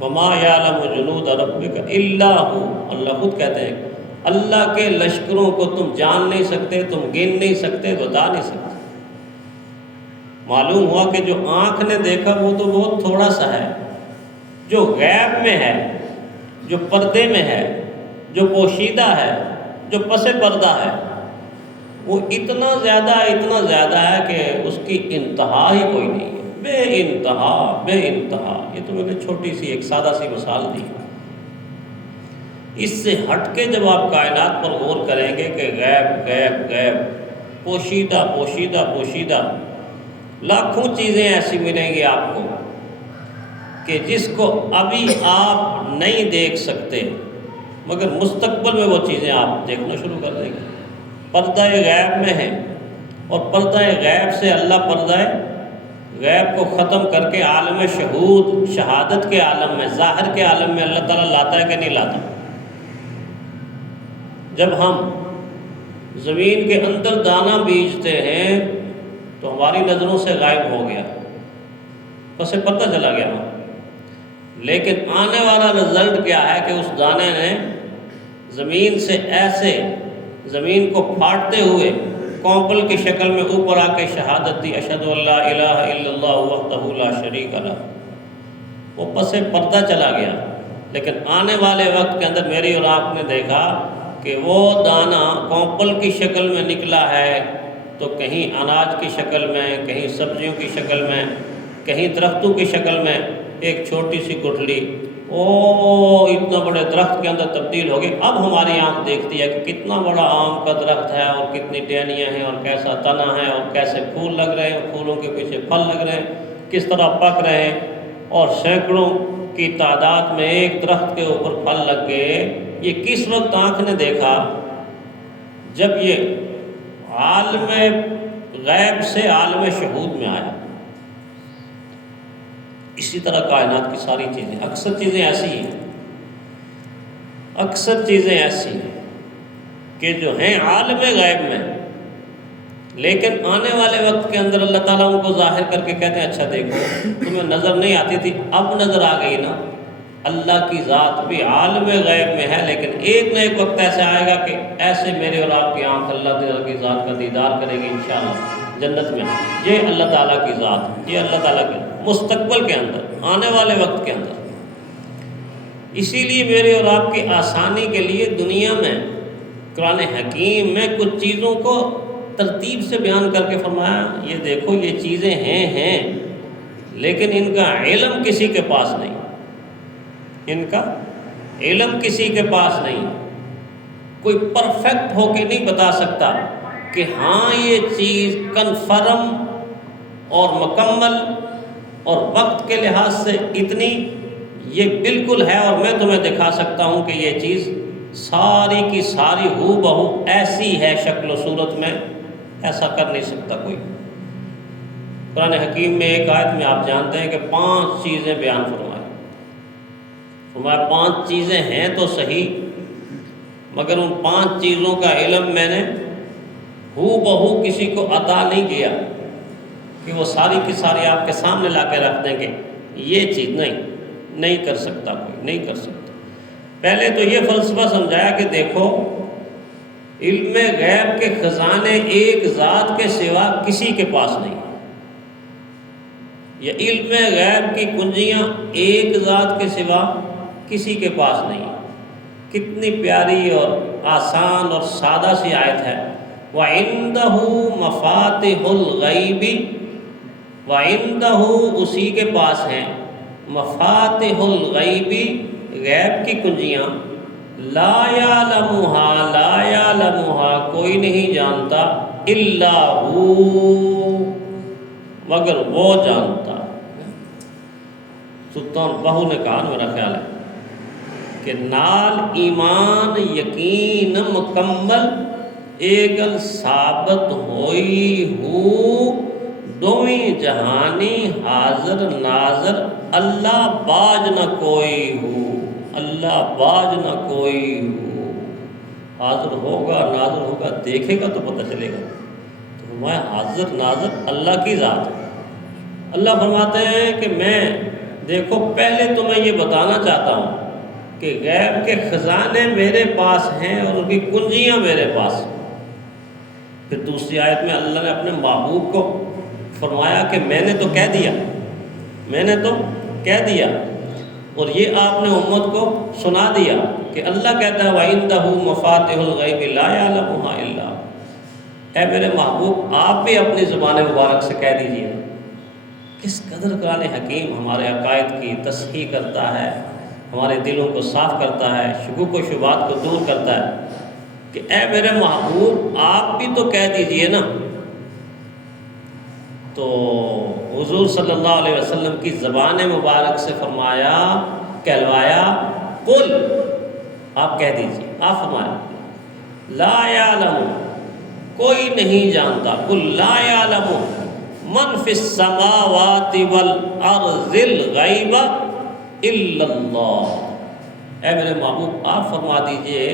وما یعلم جنود ربک الا ہو، اللہ خود کہتے ہیں اللہ کے لشکروں کو تم جان نہیں سکتے، تم گن نہیں سکتے، بتا نہیں سکتے۔ معلوم ہوا کہ جو آنکھ نے دیکھا وہ تو بہت تھوڑا سا ہے، جو غیب میں ہے، جو پردے میں ہے، جو پوشیدہ ہے، جو پس پردہ ہے، وہ اتنا زیادہ ہے کہ اس کی انتہا ہی کوئی نہیں ہے، بے انتہا بے انتہا۔ یہ تو میں نے چھوٹی سی ایک سادہ سی مثال دی۔ اس سے ہٹ کے جب آپ کائنات پر غور کریں گے کہ غیب غیب غیب، پوشیدہ پوشیدہ پوشیدہ، لاکھوں چیزیں ایسی ملیں گی آپ کو کہ جس کو ابھی آپ نہیں دیکھ سکتے، مگر مستقبل میں وہ چیزیں آپ دیکھنا شروع کر دیں گے۔ پردہ غیب میں ہے، اور پردہ غیب سے اللہ پردہ غیب کو ختم کر کے عالم شہود، شہادت کے عالم میں، ظاہر کے عالم میں اللہ تعالیٰ لاتا ہے کہ نہیں لاتا؟ جب ہم زمین کے اندر دانہ بیجتے ہیں تو ہماری نظروں سے غائب ہو گیا، بس پتہ چلا گیا وہاں، لیکن آنے والا رزلٹ کیا ہے کہ اس دانے نے زمین سے ایسے زمین کو پھاڑتے ہوئے کونپل کی شکل میں اوپر آ کے شہادت دی، اشہد ان لا الہ الا اللہ وحدہ لا شریک لہ۔ وہ پس پردہ چلا گیا، لیکن آنے والے وقت کے اندر میری اور آپ نے دیکھا کہ وہ دانہ کونپل کی شکل میں نکلا ہے، تو کہیں اناج کی شکل میں، کہیں سبزیوں کی شکل میں، کہیں درختوں کی شکل میں، ایک چھوٹی سی گٹھلی اتنا بڑے درخت کے اندر تبدیل ہو گئی۔ اب ہماری آنکھ دیکھتی ہے کہ کتنا بڑا آم کا درخت ہے، اور کتنی ٹہنیاں ہیں، اور کیسا تنا ہے، اور کیسے پھول لگ رہے ہیں، پھولوں کے پیچھے پھل لگ رہے ہیں، کس طرح پک رہے ہیں، اور سینکڑوں کی تعداد میں ایک درخت کے اوپر پھل لگ گئے۔ یہ کس وقت آنکھ نے دیکھا؟ جب یہ عالم غیب سے عالم شہود میں آیا۔ اسی طرح کائنات کی ساری چیزیں، اکثر چیزیں ایسی ہیں کہ جو ہیں عالم غیب میں، لیکن آنے والے وقت کے اندر اللہ تعالیٰ ان کو ظاہر کر کے کہتے ہیں اچھا دیکھو، تمہیں نظر نہیں آتی تھی، اب نظر آ گئی نا۔ اللہ کی ذات بھی عالم غیب میں ہے، لیکن ایک نہ ایک وقت ایسے آئے گا کہ ایسے میرے اور آپ کی آنکھ اللہ تعالیٰ کی ذات کا دیدار کرے گی انشاءاللہ جنت میں۔ یہ اللہ تعالیٰ کی ذات، یہ اللہ تعالیٰ کے مستقبل کے اندر، آنے والے وقت کے اندر۔ اسی لیے میرے اور آپ کی آسانی کے لیے دنیا میں قرآن حکیم میں کچھ چیزوں کو ترتیب سے بیان کر کے فرمایا، یہ دیکھو یہ چیزیں ہیں، لیکن ان کا علم کسی کے پاس نہیں، ان کا علم کسی کے پاس نہیں۔ کوئی پرفیکٹ ہو کے نہیں بتا سکتا کہ ہاں یہ چیز کنفرم اور مکمل اور وقت کے لحاظ سے اتنی یہ بالکل ہے، اور میں تمہیں دکھا سکتا ہوں کہ یہ چیز ساری کی ساری ہو بہو ایسی ہے شکل و صورت میں، ایسا کر نہیں سکتا کوئی۔ قرآن حکیم میں ایک آیت میں آپ جانتے ہیں کہ 5 چیزیں بیان فرمائی۔ 5 چیزیں ہیں تو صحیح، مگر ان 5 چیزوں کا علم میں نے ہو بہو کسی کو عطا نہیں کیا کہ وہ ساری کی ساری آپ کے سامنے لا کے رکھ دیں گے۔ یہ چیز نہیں کر سکتا کوئی، نہیں کر سکتا۔ پہلے تو یہ فلسفہ سمجھایا کہ دیکھو علم غیب کے خزانے ایک ذات کے سوا کسی کے پاس نہیں، یہ علم غیب کی کنجیاں ایک ذات کے سوا کسی کے پاس نہیں۔ کتنی پیاری اور آسان اور سادہ سی آیت ہے۔ وَعِندَهُ مَفَاتِحُ الْغَيْبِ، وَعِندَهُ اسی کے پاس ہیں، مفاتح الغیب غیب کی کنجیاں، لا یعلمها کوئی نہیں جانتا، الا ہو مگر وہ جانتا۔ سلطان بہو نے کہا، میرا خیال ہے کہ نال ایمان یقین مکمل ایگل ثابت ہوئی ہو، دویں جہانی حاضر ناظر، اللہ باج نہ کوئی ہو، اللہ باج نہ کوئی ہو۔ حاضر ہوگا ناظر ہوگا، دیکھے گا تو پتہ چلے گا۔ تو ہمارا حاضر ناظر اللہ کی ذات ہے۔ اللہ فرماتے ہیں کہ میں دیکھو پہلے تو میں یہ بتانا چاہتا ہوں کہ غیب کے خزانے میرے پاس ہیں اور ان کی کنجیاں میرے پاس ہیں۔ پھر دوسری آیت میں اللہ نے اپنے محبوب کو فرمایا کہ میں نے تو کہہ دیا، اور یہ آپ نے امت کو سنا دیا کہ اللہ کہتا ہے وَعِندَهُ مَفَاتِحُ الْغَيْبِ لَا يَعْلَمُهَا إِلَّا۔ اے میرے محبوب آپ بھی اپنی زبان مبارک سے کہہ دیجئے۔ کس قدر قرآن حکیم ہمارے عقائد کی تصحیح کرتا ہے، ہمارے دلوں کو صاف کرتا ہے، شکوک و شبہات کو دور کرتا ہے کہ اے میرے محبوب آپ بھی تو کہہ دیجئے نا۔ تو حضور صلی اللہ علیہ وسلم کی زبان مبارک سے فرمایا، کہلوایا قل، آپ کہہ دیجئے، آپ فرمائیں لا یعلم، کوئی نہیں جانتا، قل لا یعلم من فی السماوات والارض الغیب الا اللہ۔ اے میرے محبوب آپ فرما دیجئے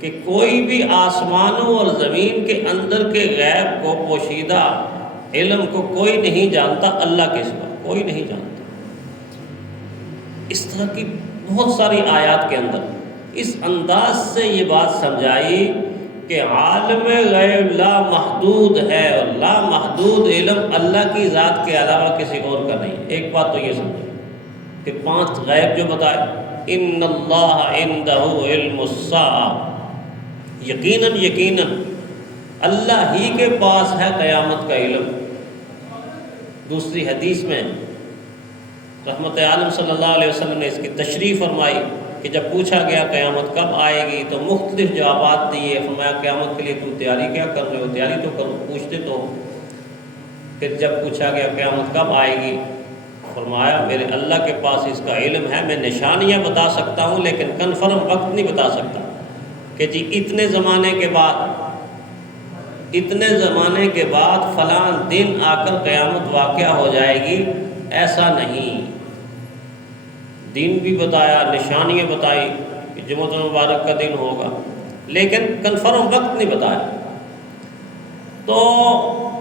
کہ کوئی بھی آسمانوں اور زمین کے اندر کے غیب کو، پوشیدہ علم کو کوئی نہیں جانتا اللہ کے سوا، کوئی نہیں جانتا۔ اس طرح کی بہت ساری آیات کے اندر اس انداز سے یہ بات سمجھائی کہ عالم غیب لامحدود ہے، اور لامحدود علم اللہ کی ذات کے علاوہ کسی اور کا نہیں۔ ایک بات تو یہ سمجھو کہ 5 غیب جو بتائے، ان اللہ عندہ علم الساعہ، یقیناً اللہ ہی کے پاس ہے قیامت کا علم۔ دوسری حدیث میں رحمت عالم صلی اللہ علیہ وسلم نے اس کی تشریح فرمائی کہ جب پوچھا گیا قیامت کب آئے گی تو مختلف جوابات دیے، فرمایا قیامت کے لیے تم تیاری کیا کر رہے ہو، تیاری تو کرو، پوچھتے تو ہو۔ پھر جب پوچھا گیا قیامت کب آئے گی، فرمایا میرے اللہ کے پاس اس کا علم ہے، میں نشانیاں بتا سکتا ہوں لیکن کنفرم وقت نہیں بتا سکتا کہ جی اتنے زمانے کے بعد فلاں دن آ کر قیامت واقعہ ہو جائے گی، ایسا نہیں۔ دن بھی بتایا، نشانیاں بتائی کہ جمعۃ المبارک کا دن ہوگا، لیکن کنفرم وقت نہیں بتایا۔ تو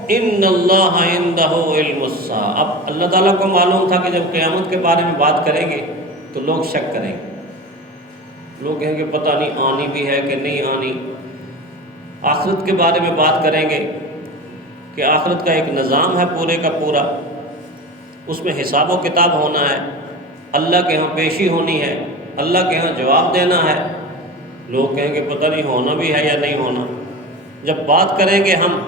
ان اللہ عندہ علم الساعہ، اب اللہ تعالیٰ کو معلوم تھا کہ جب قیامت کے بارے میں بات کریں گے تو لوگ شک کریں گے، لوگ کہیں گے پتہ نہیں آنی بھی ہے کہ نہیں آنی۔ آخرت کے بارے میں بات کریں گے کہ آخرت کا ایک نظام ہے پورے کا پورا، اس میں حساب و کتاب ہونا ہے، اللہ کے ہاں پیشی ہونی ہے، اللہ کے ہاں جواب دینا ہے۔ لوگ کہیں گے پتہ نہیں ہونا بھی ہے یا نہیں ہونا۔ جب بات کریں گے ہم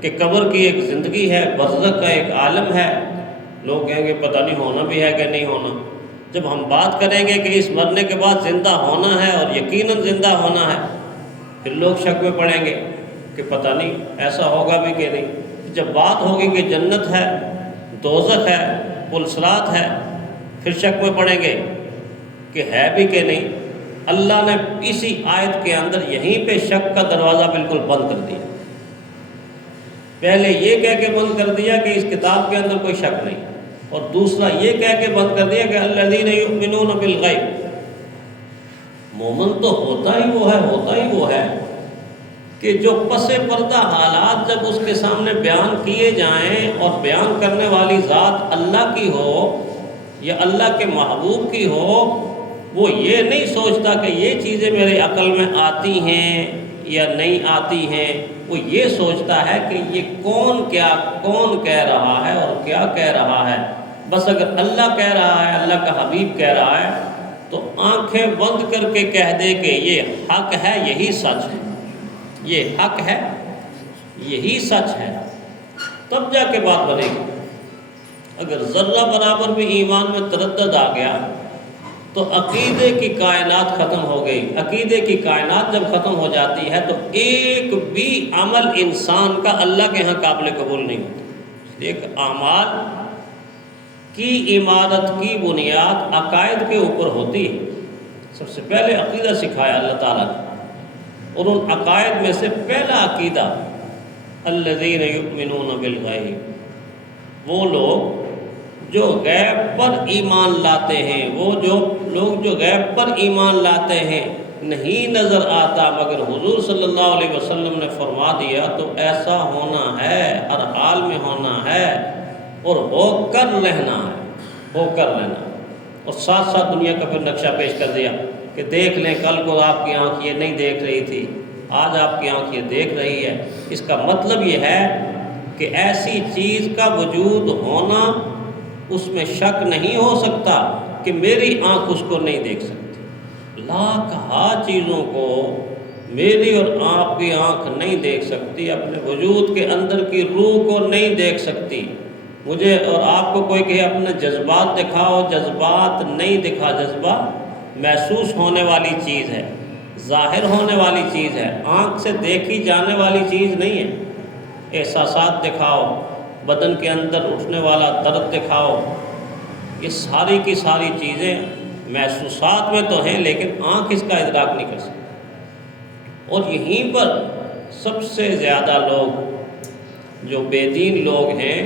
کہ قبر کی ایک زندگی ہے، برزخ کا ایک عالم ہے، لوگ کہیں گے پتہ نہیں ہونا بھی ہے کہ نہیں ہونا۔ جب ہم بات کریں گے کہ اس مرنے کے بعد زندہ ہونا ہے اور یقیناً زندہ ہونا ہے، پھر لوگ شک میں پڑیں گے کہ پتہ نہیں ایسا ہوگا بھی کہ نہیں۔ جب بات ہوگی کہ جنت ہے، دوزخ ہے، پل صراط ہے، پھر شک میں پڑیں گے کہ ہے بھی کہ نہیں۔ اللہ نے اسی آیت کے اندر یہیں پہ شک کا دروازہ بالکل بند کر دیا۔ پہلے یہ کہہ کے بند کر دیا کہ اس کتاب کے اندر کوئی شک نہیں، اور دوسرا یہ کہہ کے بند کر دیا کہ الذین یؤمنون بالغیب۔ مومن تو ہوتا ہی وہ ہے کہ جو پس پردہ حالات جب اس کے سامنے بیان کیے جائیں اور بیان کرنے والی ذات اللہ کی ہو یا اللہ کے محبوب کی ہو، وہ یہ نہیں سوچتا کہ یہ چیزیں میرے عقل میں آتی ہیں یا نہیں آتی ہیں، وہ یہ سوچتا ہے کہ یہ کون کہہ رہا ہے اور کیا کہہ رہا ہے۔ بس اگر اللہ کہہ رہا ہے، اللہ کا حبیب کہہ رہا ہے، تو آنکھیں بند کر کے کہہ دے کہ یہ حق ہے، یہی سچ ہے، یہ حق ہے، یہی سچ ہے، تب جا کے بات بنے گی۔ اگر ذرہ برابر بھی ایمان میں تردد آ گیا تو عقیدے کی کائنات ختم ہو گئی۔ عقیدے کی کائنات جب ختم ہو جاتی ہے تو ایک بھی عمل انسان کا اللہ کے ہاں قابل قبول نہیں ہوتا۔ ایک اعمال کی عمارت کی بنیاد عقائد کے اوپر ہوتی ہے۔ سب سے پہلے عقیدہ سکھایا اللہ تعالیٰ نے، اور ان عقائد میں سے پہلا عقیدہ الذین یؤمنون بالغیب، وہ لوگ جو غیب پر ایمان لاتے ہیں، وہ جو لوگ جو غیب پر ایمان لاتے ہیں، نہیں نظر آتا مگر حضور صلی اللہ علیہ وسلم نے فرما دیا تو ایسا ہونا ہے، ہر حال میں ہونا ہے، اور ہو کر رہنا ہے، ہو کر رہنا۔ اور ساتھ ساتھ دنیا کا پھر نقشہ پیش کر دیا کہ دیکھ لیں کل کو آپ کی آنکھ یہ نہیں دیکھ رہی تھی، آج آپ کی آنکھ یہ دیکھ رہی ہے۔ اس کا مطلب یہ ہے کہ ایسی چیز کا وجود ہونا، اس میں شک نہیں ہو سکتا کہ میری آنکھ اس کو نہیں دیکھ سکتی۔ لاکھاں چیزوں کو میری اور آپ کی آنکھ نہیں دیکھ سکتی، اپنے وجود کے اندر کی روح کو نہیں دیکھ سکتی۔ مجھے اور آپ کو کوئی کہے اپنے جذبات دکھاؤ، جذبات نہیں دکھا۔ جذبہ محسوس ہونے والی چیز ہے، ظاہر ہونے والی چیز ہے، آنکھ سے دیکھی جانے والی چیز نہیں ہے۔ احساسات دکھاؤ، بدن کے اندر اٹھنے والا درد دکھاؤ، یہ ساری کی ساری چیزیں محسوسات میں تو ہیں لیکن آنکھ اس کا ادراک نہیں کر سکتی۔ اور یہیں پر سب سے زیادہ لوگ جو بے دین لوگ ہیں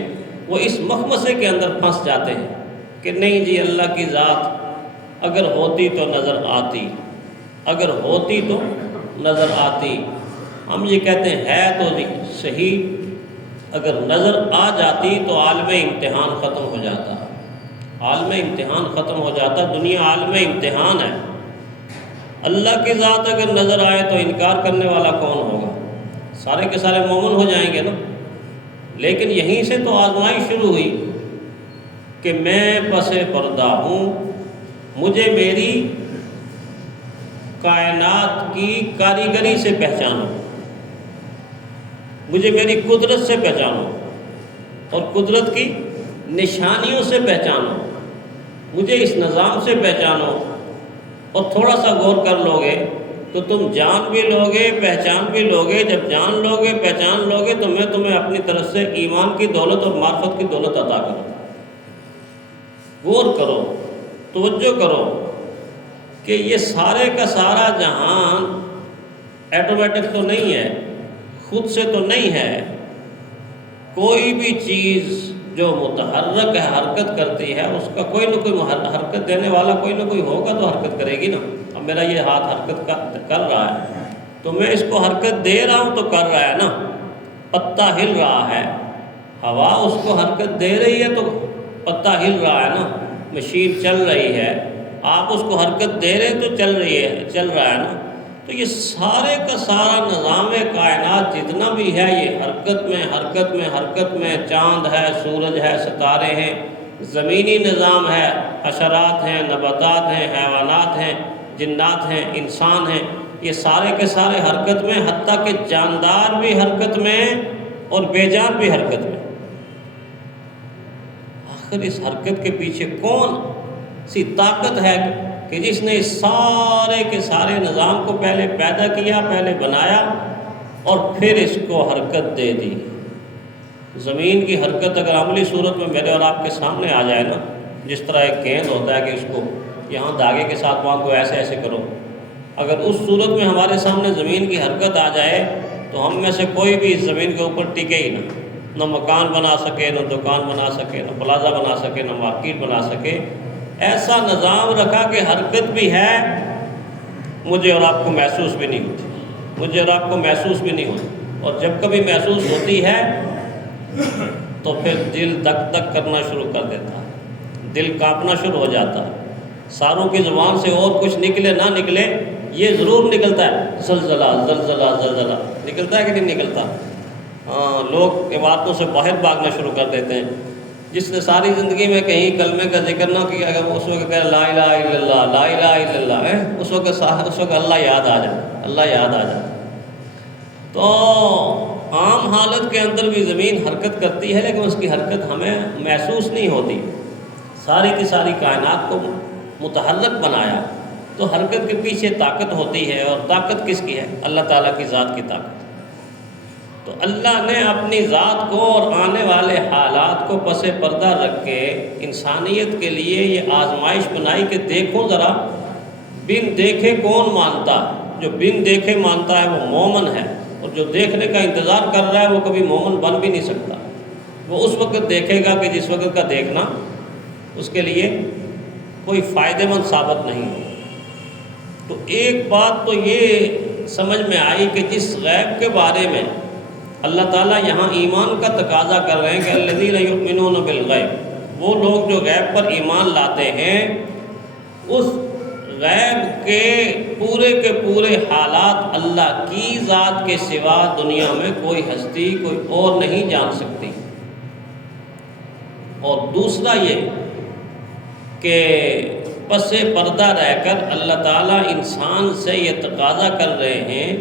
وہ اس مخمصے کے اندر پھنس جاتے ہیں کہ نہیں جی اللہ کی ذات اگر ہوتی تو نظر آتی، اگر ہوتی تو نظر آتی۔ ہم یہ کہتے ہیں ہے تو صحیح، اگر نظر آ جاتی تو عالم امتحان ختم ہو جاتا، عالم امتحان ختم ہو جاتا۔ دنیا عالم امتحان ہے۔ اللہ کی ذات اگر نظر آئے تو انکار کرنے والا کون ہوگا؟ سارے کے سارے مومن ہو جائیں گے نا۔ لیکن یہیں سے تو آزمائش شروع ہوئی کہ میں پس پردہ ہوں، مجھے میری کائنات کی کاریگری سے پہچانو، مجھے میری قدرت سے پہچانو اور قدرت کی نشانیوں سے پہچانو، مجھے اس نظام سے پہچانو۔ اور تھوڑا سا غور کر لوگے تو تم جان بھی لوگے، پہچان بھی لوگے۔ جب جان لوگے، پہچان لوگے تو میں تمہیں اپنی طرف سے ایمان کی دولت اور معرفت کی دولت عطا کروں۔ غور کرو، توجہ کرو کہ یہ سارے کا سارا جہان ایٹومیٹک تو نہیں ہے، خود سے تو نہیں ہے۔ کوئی بھی چیز جو متحرک ہے، حرکت کرتی ہے، اس کا کوئی نہ کوئی حرکت دینے والا کوئی نہ کوئی ہوگا تو حرکت کرے گی نا۔ اب میرا یہ ہاتھ حرکت کر رہا ہے تو میں اس کو حرکت دے رہا ہوں تو کر رہا ہے نا۔ پتا ہل رہا ہے، ہوا اس کو حرکت دے رہی ہے تو پتا ہل رہا ہے نا۔ مشین چل رہی ہے، آپ اس کو حرکت دے رہے ہیں تو چل رہا ہے نا۔ تو یہ سارے کا سارا نظام کائنات جتنا بھی ہے یہ حرکت میں چاند ہے، سورج ہے، ستارے ہیں، زمینی نظام ہے، حشرات ہیں، نباتات ہیں، حیوانات ہیں، جنات ہیں، انسان ہیں، یہ سارے کے سارے حرکت میں، حتیٰ کہ جاندار بھی حرکت میں اور بے جان بھی حرکت میں۔ آخر اس حرکت کے پیچھے کون سی طاقت ہے کہ جس نے اس سارے کے سارے نظام کو پہلے پیدا کیا، پہلے بنایا اور پھر اس کو حرکت دے دی؟ زمین کی حرکت اگر عملی صورت میں میرے اور آپ کے سامنے آ جائے نا، جس طرح ایک گیند ہوتا ہے کہ اس کو یہاں دھاگے کے ساتھ وہاں کو ایسے ایسے کرو، اگر اس صورت میں ہمارے سامنے زمین کی حرکت آ جائے تو ہم میں سے کوئی بھی اس زمین کے اوپر ٹکے ہی نہ مکان بنا سکے، نہ دکان بنا سکے، نہ پلازا بنا سکے، نہ مارکیٹ بنا سکے۔ ایسا نظام رکھا کہ حرکت بھی ہے، مجھے اور آپ کو محسوس بھی نہیں ہوتی، اور جب کبھی محسوس ہوتی ہے تو پھر دل دک دک کرنا شروع کر دیتا ہے، دل کانپنا شروع ہو جاتا ہے۔ ساروں کی زبان سے اور کچھ نکلے نہ نکلے، یہ ضرور نکلتا ہے، زلزلہ نکلتا ہے کہ نہیں نکلتا؟ ہاں، لوگ عبادتوں سے باہر بھاگنا شروع کر دیتے ہیں۔ جس نے ساری زندگی میں کہیں کلمے کا ذکر نہ کیا، اگر اس وقت کہہ لا الہ الا اللہ، لا الہ الا اللہ ہے، اس وقت اللہ یاد آ جائے۔ تو عام حالت کے اندر بھی زمین حرکت کرتی ہے لیکن اس کی حرکت ہمیں محسوس نہیں ہوتی۔ ساری کی ساری کائنات کو متحرک بنایا تو حرکت کے پیچھے طاقت ہوتی ہے، اور طاقت کس کی ہے؟ اللہ تعالیٰ کی ذات کی طاقت۔ تو اللہ نے اپنی ذات کو اور آنے والے حالات کو پس پردہ رکھ کے انسانیت کے لیے یہ آزمائش بنائی کہ دیکھو ذرا، بن دیکھے کون مانتا؟ جو بن دیکھے مانتا ہے وہ مومن ہے، اور جو دیکھنے کا انتظار کر رہا ہے وہ کبھی مومن بن بھی نہیں سکتا۔ وہ اس وقت دیکھے گا کہ جس وقت کا دیکھنا اس کے لیے کوئی فائدہ مند ثابت نہیں ہو۔ تو ایک بات تو یہ سمجھ میں آئی کہ جس غیب کے بارے میں اللہ تعالیٰ یہاں ایمان کا تقاضا کر رہے ہیں کہ الذین یؤمنون بالغیب، وہ لوگ جو غیب پر ایمان لاتے ہیں، اس غیب کے پورے حالات اللہ کی ذات کے سوا دنیا میں کوئی ہستی کوئی اور نہیں جان سکتی۔ اور دوسرا یہ کہ پس پردہ رہ کر اللہ تعالیٰ انسان سے یہ تقاضا کر رہے ہیں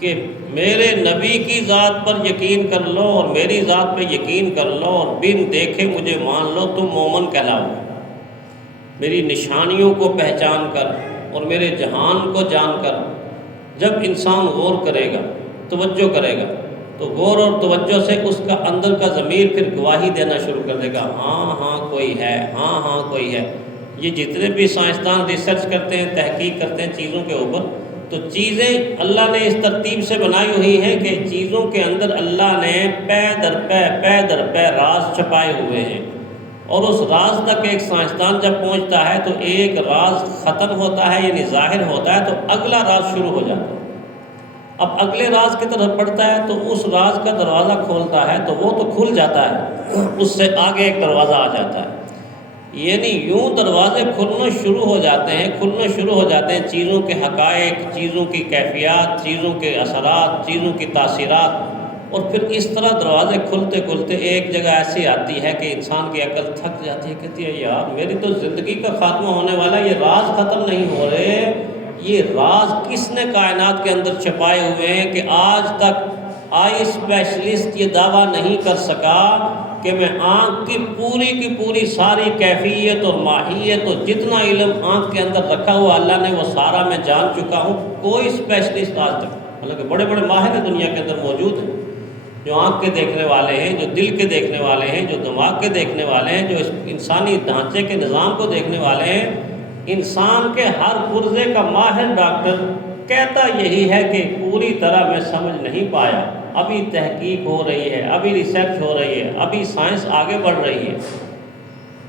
کہ میرے نبی کی ذات پر یقین کر لو اور میری ذات پہ یقین کر لو اور بن دیکھے مجھے مان لو، تم مومن کہلاؤ۔ میری نشانیوں کو پہچان کر اور میرے جہان کو جان کر جب انسان غور کرے گا، توجہ کرے گا، تو غور اور توجہ سے اس کا اندر کا ضمیر پھر گواہی دینا شروع کر دے گا، ہاں ہاں کوئی ہے، ہاں ہاں کوئی ہے۔ یہ جتنے بھی سائنسدان ریسرچ کرتے ہیں، تحقیق کرتے ہیں چیزوں کے اوپر، تو چیزیں اللہ نے اس ترتیب سے بنائی ہوئی ہیں کہ چیزوں کے اندر اللہ نے پے در پے راز چھپائے ہوئے ہیں، اور اس راز تک ایک سائنسدان جب پہنچتا ہے تو ایک راز ختم ہوتا ہے، یعنی ظاہر ہوتا ہے، تو اگلا راز شروع ہو جاتا ہے۔ اب اگلے راز کی طرف بڑھتا ہے تو اس راز کا دروازہ کھولتا ہے تو وہ تو کھل جاتا ہے، اس سے آگے ایک دروازہ آ جاتا ہے۔ یعنی یوں دروازے کھلنا شروع ہو جاتے ہیں چیزوں کے حقائق، چیزوں کی کیفیات، چیزوں کے اثرات، چیزوں کی تاثیرات، اور پھر اس طرح دروازے کھلتے کھلتے ایک جگہ ایسی آتی ہے کہ انسان کی عقل تھک جاتی ہے، کہتی ہے یار میری تو زندگی کا خاتمہ ہونے والا، یہ راز ختم نہیں ہو رہے، یہ راز کس نے کائنات کے اندر چھپائے ہوئے ہیں کہ آج تک آئی اسپیشلسٹ یہ دعویٰ نہیں کر سکا کہ میں آنکھ کی پوری ساری کیفیت اور ماہیت اور جتنا علم آنکھ کے اندر رکھا ہوا اللہ نے وہ سارا میں جان چکا ہوں۔ کوئی اسپیشلسٹ آج تک، حالانکہ بڑے ماہر دنیا کے اندر موجود ہیں، جو آنکھ کے دیکھنے والے ہیں، جو دل کے دیکھنے والے ہیں، جو دماغ کے دیکھنے والے ہیں، جو انسانی ڈھانچے کے نظام کو دیکھنے والے ہیں۔ انسان کے ہر پرزے کا ماہر ڈاکٹر کہتا یہی ہے کہ پوری طرح میں سمجھ نہیں پایا، ابھی تحقیق ہو رہی ہے، ابھی ریسرچ ہو رہی ہے، ابھی سائنس آگے بڑھ رہی ہے۔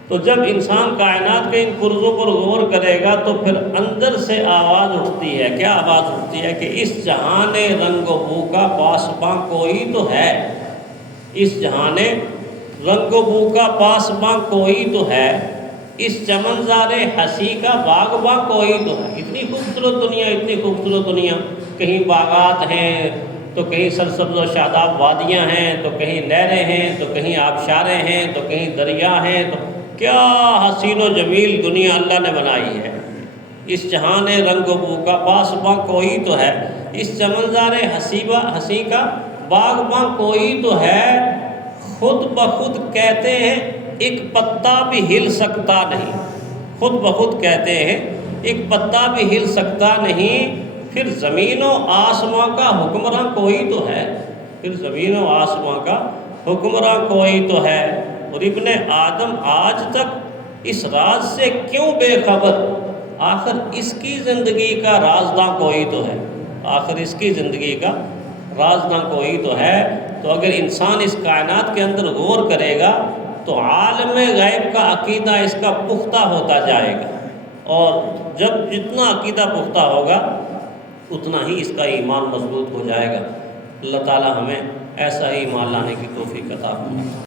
تو جب انسان کائنات کے ان پرزوں پر غور کرے گا تو پھر اندر سے آواز اٹھتی ہے، کیا آواز اٹھتی ہے کہ اس جہان رنگ و بو کا پاسباں کوئی تو ہے، اس جہان رنگ و بو کا پاسباں کوئی تو ہے، اس چمنزار ہنسی کا باغباں کوئی تو ہے۔ اتنی خوبصورت دنیا، کہیں باغات ہیں تو کہیں سرسبز و شاداب وادیاں ہیں، تو کہیں نہریں ہیں، تو کہیں آبشاریں ہیں، تو کہیں دریا ہیں، تو کیا حسین و جمیل دنیا اللہ نے بنائی ہے۔ اس جہان رنگ و بو کا پاسباں کوئی تو ہے، اس چمنزار ہنسی کا باغباں کوئی تو ہے، خود بخود کہتے ہیں ایک پتا بھی ہل سکتا نہیں، خود بخود کہتے ہیں ایک پتا بھی ہل سکتا نہیں، پھر زمین و آسماں کا حکمراں کوئی تو ہے، پھر زمین و آسماں کا حکمراں کوئی تو ہے۔ اور ابن آدم آج تک اس راز سے کیوں بے خبر؟ آخر اس کی زندگی کا رازداں کوئی تو ہے، آخر اس کی زندگی کا رازداں کوئی تو ہے۔ تو اگر انسان اس کائنات کے اندر غور کرے گا تو عالم غیب کا عقیدہ اس کا پختہ ہوتا جائے گا، اور جب جتنا عقیدہ پختہ ہوگا اتنا ہی اس کا ایمان مضبوط ہو جائے گا۔ اللہ تعالی ہمیں ایسا ہی ایمان لانے کی توفیق عطا فرمائے۔